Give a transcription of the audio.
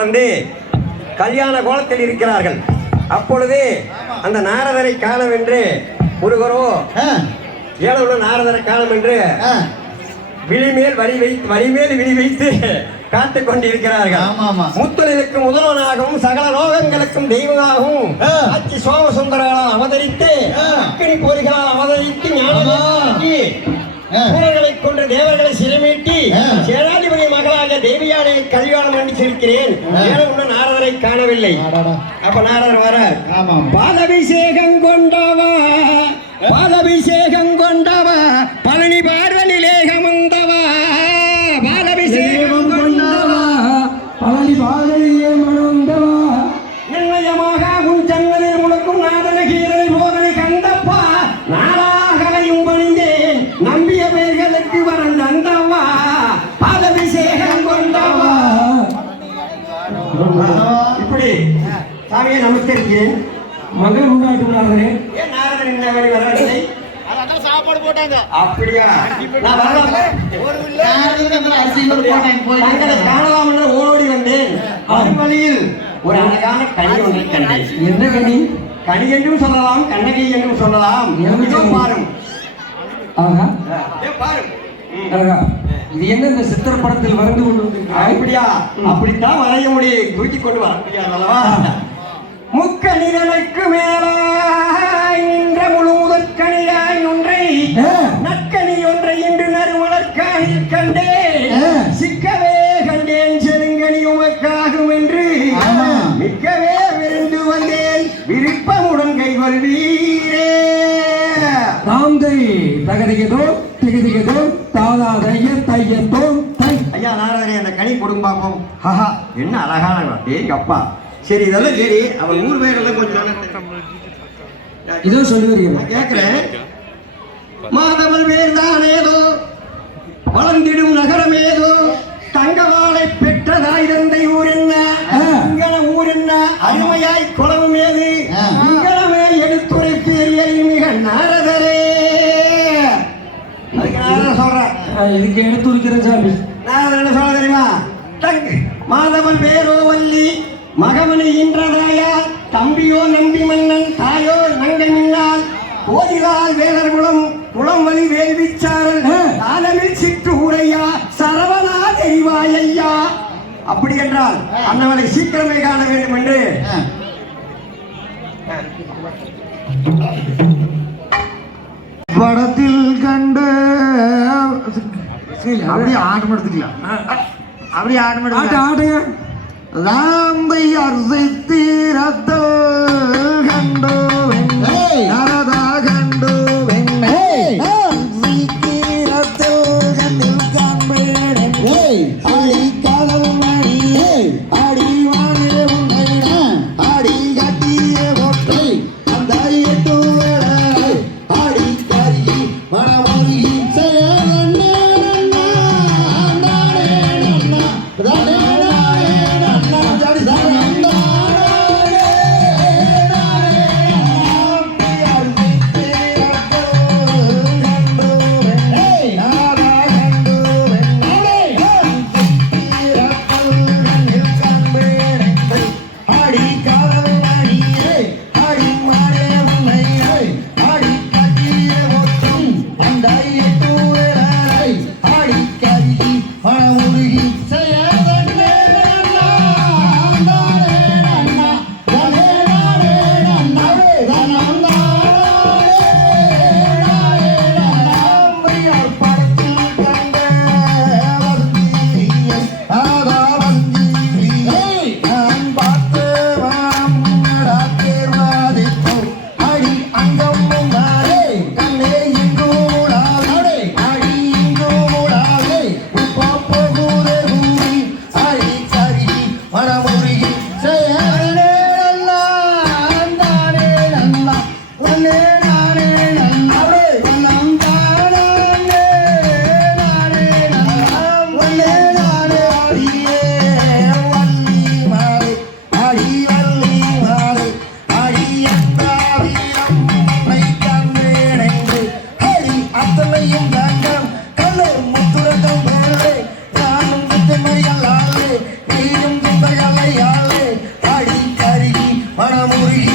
வந்து கல்யாண கோலத்தில் இருக்கிறார்கள் அப்பொழுது அந்த நாரதரை காலம் என்று முருகரோ ஏழவுள்ள நாரதரை காலம் என்று. விழிமேல் வரி வைத்து வரிமேல் விழி வைத்து காத்துக் கொண்டிருக்கிறார்கள். முத்தொழிலுக்கு முதல்வனாகவும் சகல லோகங்களுக்கும் தெய்வமாகவும் ஆ. ஆட்சி சோமசுந்தரால் அவதரித்து ஆ. அக்கினி போரிகளால் அவதரித்து ஆமா. ஆ. ஞானங்களை கொண்டு தேவர்களை சிறைமீட்டி ஆ. சேனாதிபதி மகளாக தேவியானை கல்யாணம் பண்ணி. ஏழும் நாரதரை காணவில்லை. அப்ப நாரதர் வர. பாலபிஷேகம் கொண்டவா பாலபிஷேகம் கொண்டவா பழனி பார்வனிலேகமந்தவா பாலபிஷேகம் கொண்டவா பழனி பாதையே மணந்தவா நிர்ணயமாக உன் ஜன்னலை முழக்கும் நாதன கீரனை இப்படி சாமியை நமஸ்கரிக்கிறேன் மகள் உண்டாட்டு விடாதே ஏன் நாரதன் இந்த வழி வரவில்லை அதான் சாப்பாடு போட்டாங்க. அப்படியா? நான் இருக்காங்க. காணலாம் என்று ஓடி வந்தேன். வழியில் ஒரு அழகான கனி ஒன்றை கண்டேன். என்ன கனி? கனி என்றும் சொல்லலாம் கண்ணகி என்றும் சொல்லலாம்? பாரும். ஆஹா. ஆஹா. இது என்ன இந்த சித்திர படத்தில் வரைந்து கொண்டு அப்படியா? அப்படித்தான் வரைய முடியும். தூக்கி கொண்டு வர முடியாது அல்லவா? முக்க நிழலுக்கு மேலாய் நின்ற முழு முதற்கனியாய் ஒன்றை ஆ. நற்கனி ஒன்றை இன்று நறுமலர்காயில் கண்டேன். ஆ. சிக்கவே கண்டேன் செருங்கனி உமக்காகும் என்று. மிக்கவே விருந்து வந்தேன். விருப்பமுடன் கைகொள்வீரே தாந்தை தகதிகதோ திகதிகதோ தாதா தைய தையத்தோ தை. ஐயா நாரதரே அந்த கனி கொடுங்க பாப்போம். ஹஹா என்ன அழகான ஏங்க அப்பா. சரி இதெல்லாம் சரி அவன் ஊர் பேரெல்லாம் கொஞ்சம் இதோ சொல்லி வருகிறேன் நான் கேட்கிறேன். மாதவன் பேர் தான் ஏதோ வளர்ந்திடும் நகரம் ஏதோ இதுக்கு எடுத்துரைக்கிறேன் சாமி. நாரதர் என்ன சொல்ல தெரியுமா? தங் மாதவன் பேரோ வள்ளி மகவனை இன்றதாயா தம்பியோ நம்பி மன்னன் தாயோ நங்கை மின்னால் கோதிலால் வேலர் குளம் குளம் வழி வேள்விச்சாரல் ஆ. காலமில் சிற்று உரையா சரவணா தெரிவாயையா. அப்படி என்றால் அண்ணவனை சீக்கிரமே காண வேண்டும் என்று. படத்தில் அப்படியே ஆட்டம் எடுத்துக்கலாம் அப்படியே ஆட்டம் ஆட்ட எடுத்துக்கலாம் ஆட்டுங்க ராந்தை அர்சித்தீரத்தல் கண்டோ வெண்ணை. நரதா கண்டோ வெண்ணை. namorinha.